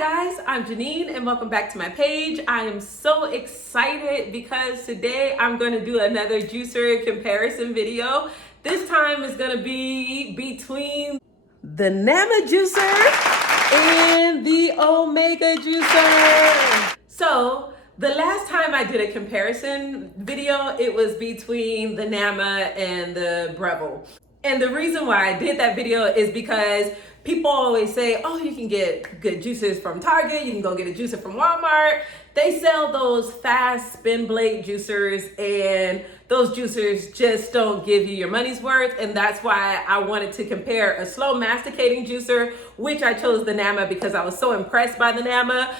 guys, I'm Janine and welcome back to my page. I am so excited because today I'm going to do another juicer comparison video. This time is going to be between the Nama juicer and the Omega juicer. So the last time I did a comparison video, it was between the Nama and the Breville. And the reason why I did that video is because people always say, oh, you can get good juicers from Target, you can go get a juicer from Walmart. They sell those fast spin blade juicers and those juicers just don't give you your money's worth. And that's why I wanted to compare a slow masticating juicer, which I chose the Nama because I was so impressed by the Nama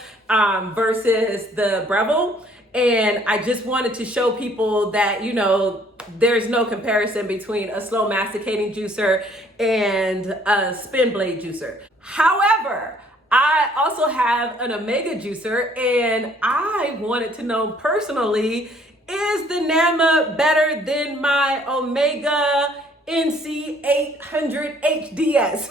versus the Breville. And I just wanted to show people that, you know, there's no comparison between a slow masticating juicer and a spin blade juicer. However, I also have an Omega juicer and I wanted to know personally, is the Nama better than my Omega NC800HDS?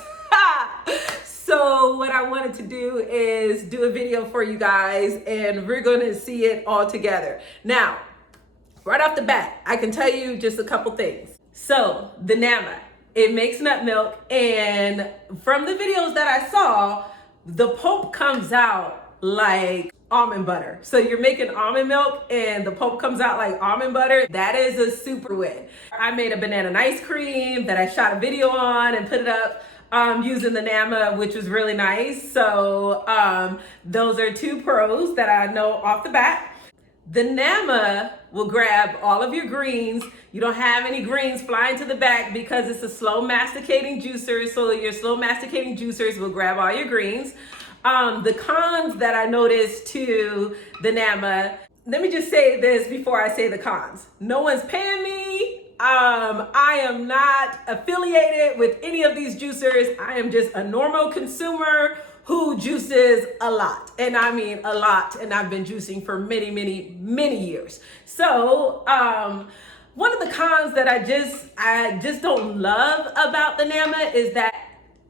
So what I wanted to do is do a video for you guys and we're going to see it all together. Now, right off the bat, I can tell you just a couple things. So the Nama, it makes nut milk, and from the videos that I saw, the pulp comes out like almond butter. So you're making almond milk and the pulp comes out like almond butter. That is a super win. I made a banana ice cream that I shot a video on and put it up using the Nama, which was really nice. So those are two pros that I know off the bat. The Nama will grab all of your greens. You don't have any greens flying to the back because it's a slow masticating juicer. So your slow masticating juicers will grab all your greens. The cons that I noticed to the Nama, let me just say this before I say the cons. No one's paying me. I am not affiliated with any of these juicers. I am just a normal consumer who juices a lot, and I mean a lot, and I've been juicing for many, many, many years. So one of the cons that I just don't love about the Nama is that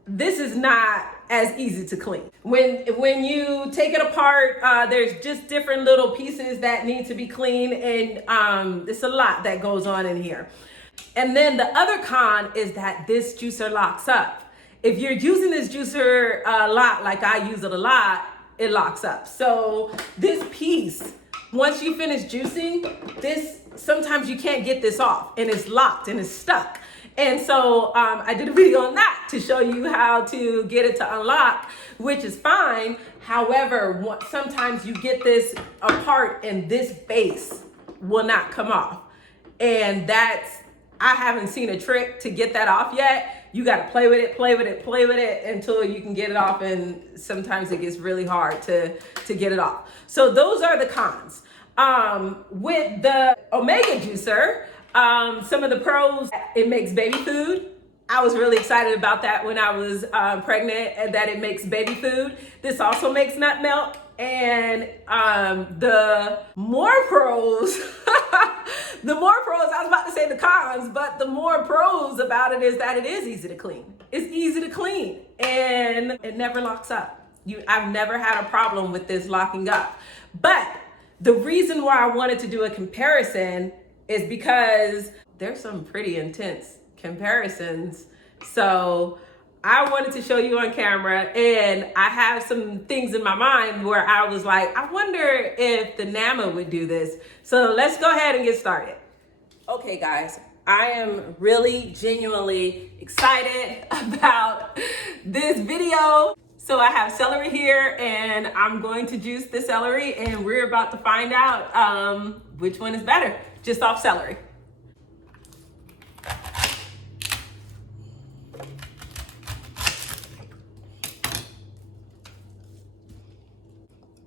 this is not as easy to clean. When you take it apart, there's just different little pieces that need to be cleaned, and it's a lot that goes on in here. And then the other con is that this juicer locks up. If you're using this juicer a lot, like I use it a lot, it locks up. So this piece, once you finish juicing, sometimes you can't get this off and it's locked and it's stuck. And so I did a video on that to show you how to get it to unlock, which is fine. However, sometimes you get this apart and this base will not come off. And I haven't seen a trick to get that off yet. You got to play with it until you can get it off. And sometimes it gets really hard to get it off. So those are the cons. With the Omega juicer, some of the pros, it makes baby food. I was really excited about that when I was pregnant, and that it makes baby food. This also makes nut milk. And the more pros, I was about to say the cons, but the more pros about it is that it is easy to clean. It's easy to clean and it never locks up. I've never had a problem with this locking up. But the reason why I wanted to do a comparison is because there's some pretty intense comparisons. So I wanted to show you on camera, and I have some things in my mind where I was like, I wonder if the Nama would do this. So let's go ahead and get started. Okay guys, I am really genuinely excited about this video. So I have celery here and I'm going to juice the celery, and we're about to find out which one is better, just off celery.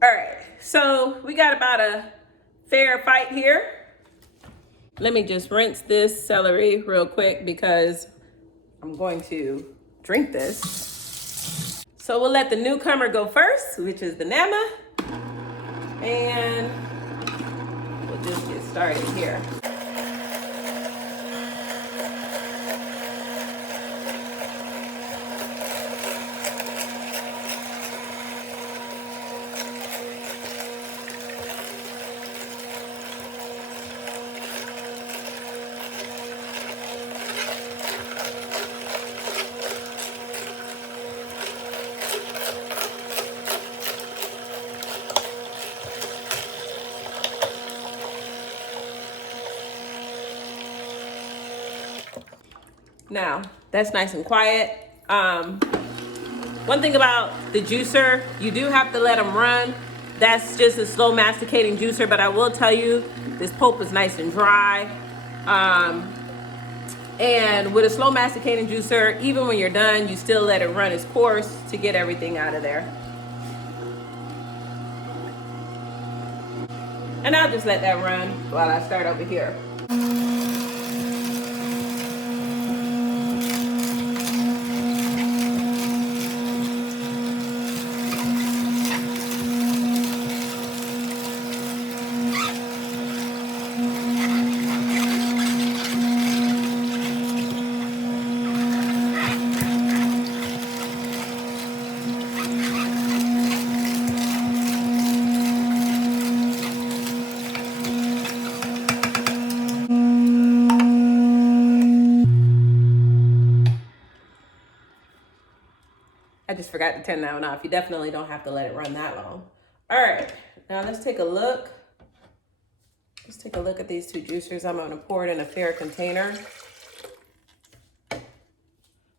All right, so we got about a fair fight here. Let me just rinse this celery real quick because I'm going to drink this. So we'll let the newcomer go first, which is the Nama, and we'll just get started here. Now, that's nice and quiet. One thing about the juicer, you do have to let them run. That's just a slow masticating juicer, but I will tell you, this pulp is nice and dry. And with a slow masticating juicer, even when you're done, you still let it run its course to get everything out of there. And I'll just let that run while I start over here. I just forgot to turn that one off. You definitely don't have to let it run that long. All right, now let's take a look. Let's take a look at these two juicers. I'm gonna pour it in a fair container.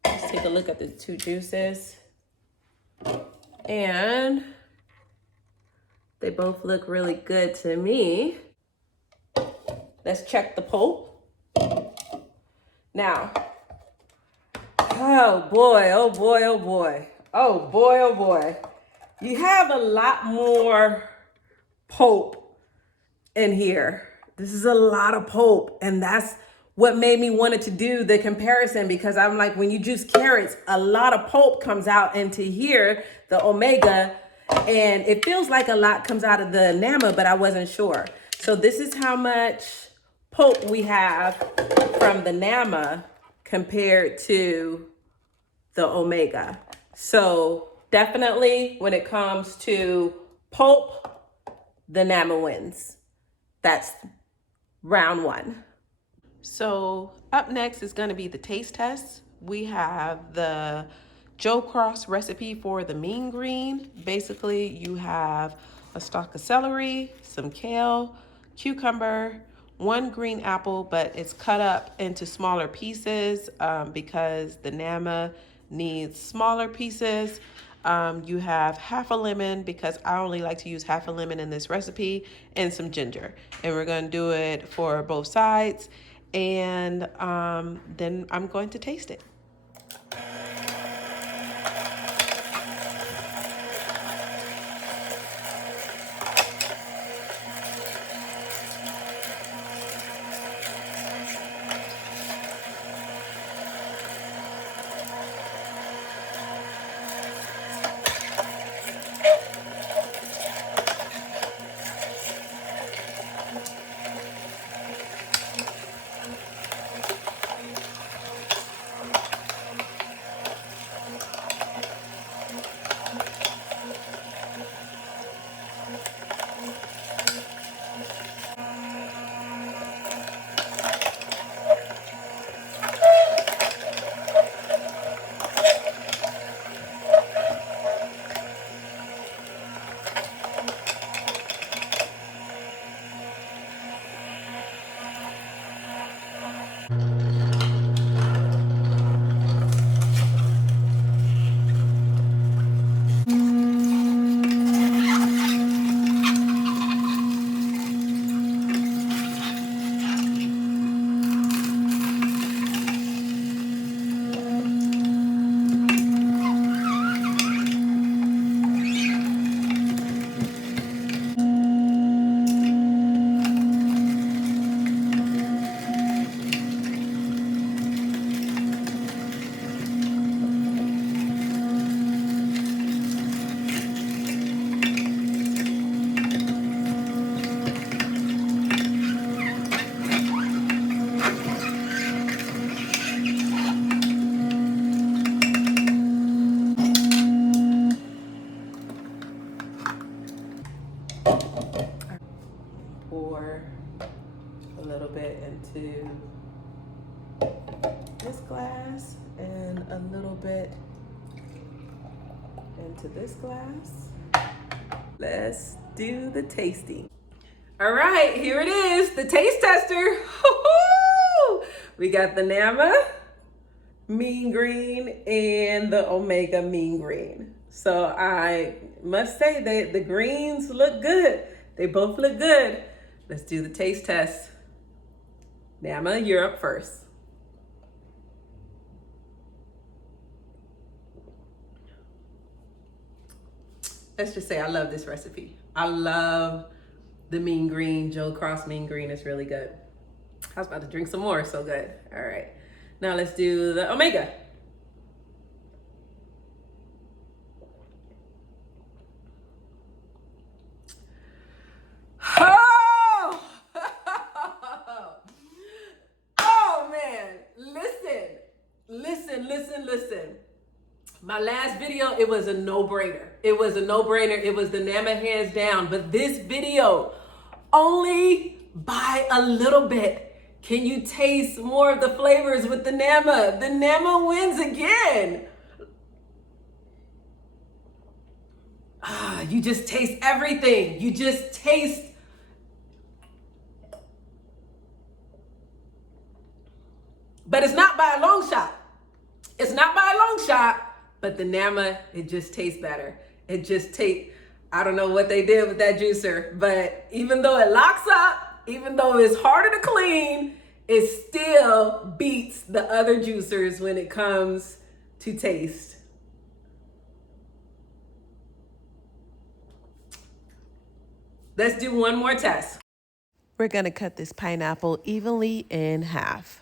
Let's take a look at the two juices. And they both look really good to me. Let's check the pulp. Now, oh boy, oh boy, oh boy. Oh boy, oh boy. You have a lot more pulp in here. This is a lot of pulp, and that's what made me wanted to do the comparison, because I'm like, when you juice carrots, a lot of pulp comes out into here, the Omega, and it feels like a lot comes out of the Nama, but I wasn't sure. So this is how much pulp we have from the Nama compared to the Omega. So definitely when it comes to pulp, the Nama wins. That's round one. So up next is going to be the taste test. We have the Joe Cross recipe for the mean green. Basically, you have a stalk of celery, some kale, cucumber, one green apple, but it's cut up into smaller pieces because the Nama needs smaller pieces. You have half a lemon, because I only like to use half a lemon in this recipe, and some ginger. And we're going to do it for both sides. And then I'm going to taste it. Pour a little bit into this glass and a little bit into this glass. Let's do the tasting. All right, here it is, the taste tester. We got the Nama Mean Green and the Omega Mean Green. So I must say that the greens look good. They both look good. Let's do the taste test. Nama, you're up first. Let's just say I love this recipe. I love the Mean Green. Joe Cross Mean Green is really good. I was about to drink some more, so good. All right, now let's do the Omega. Oh! Oh man, listen. My last video, it was a no-brainer. It was the Nama hands down. But this video, only by a little bit can you taste more of the flavors with the Nama. The Nama wins again. You just taste everything. You just taste. But it's not by a long shot. But the Nama, it just tastes better. It just tastes, I don't know what they did with that juicer, but even though it locks up, even though it's harder to clean, it still beats the other juicers when it comes to taste. Let's do one more test. We're gonna cut this pineapple evenly in half.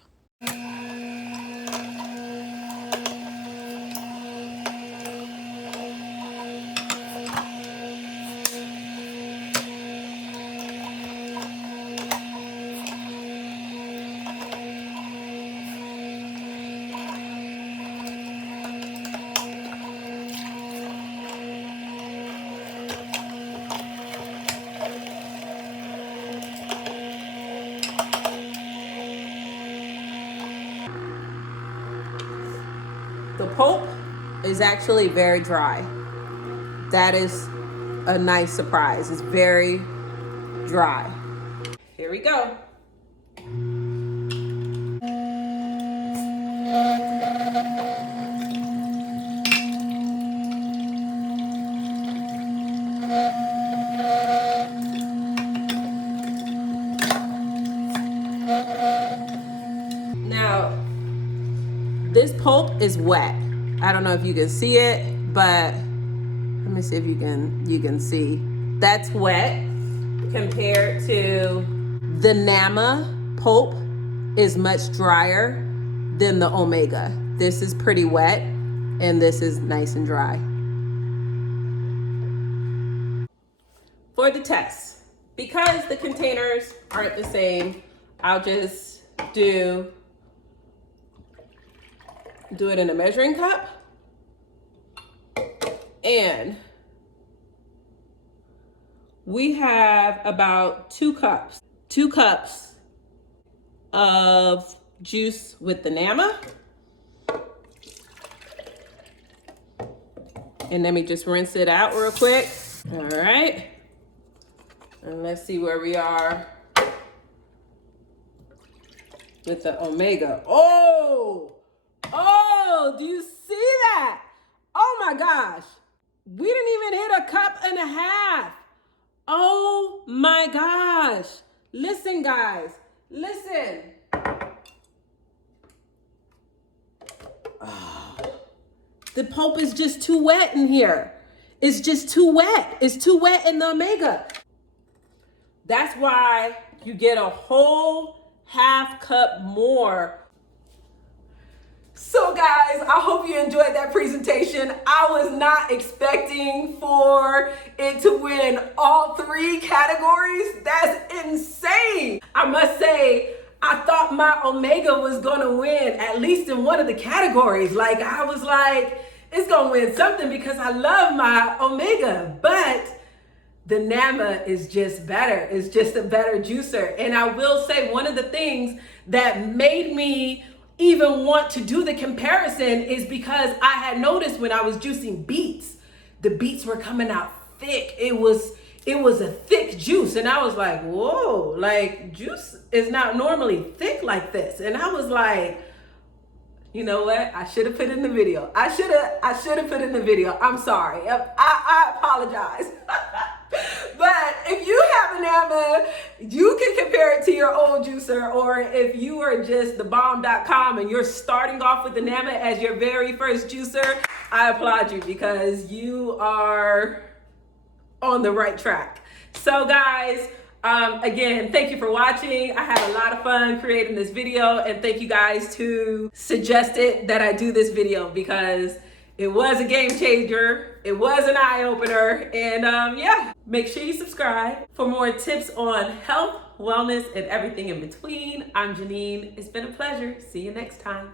The pulp is actually very dry. That is a nice surprise. It's very dry. Here we go. Now, this pulp is wet. I don't know if you can see it, but let me see if you can see. That's wet compared to the Nama pulp is much drier than the Omega. This is pretty wet and this is nice and dry. For the test, because the containers aren't the same, I'll just do it in a measuring cup. And we have about 2 cups of juice with the Nama. And let me just rinse it out real quick. All right. And let's see where we are with the Omega. Oh, do you see that? Oh my gosh. We didn't even hit a cup and a half. Oh my gosh. Listen, guys, listen. Oh, the pulp is just too wet in here. It's just too wet. It's too wet in the Omega. That's why you get a whole half cup more. So guys, I hope you enjoyed that presentation. I was not expecting for it to win all 3 categories. That's insane. I must say, I thought my Omega was gonna win at least in one of the categories. Like, I was like, it's gonna win something because I love my Omega, but the Nama is just better. It's just a better juicer. And I will say, one of the things that made me even want to do the comparison is because I had noticed when I was juicing beets, the beets were coming out thick. It was a thick juice. And I was like, whoa, like juice is not normally thick like this. And I was like, You know what? I should have put in the video. I should have put in the video. I'm sorry. I apologize. But if you have a NAMA, you can compare it to your old juicer, or if you are just thebomb.com and you're starting off with the NAMA as your very first juicer, I applaud you because you are on the right track. So guys, again, thank you for watching. I had a lot of fun creating this video, and thank you guys who suggested that I do this video because it was a game changer. It was an eye opener. And yeah, make sure you subscribe for more tips on health, wellness, and everything in between. I'm Janine. It's been a pleasure. See you next time.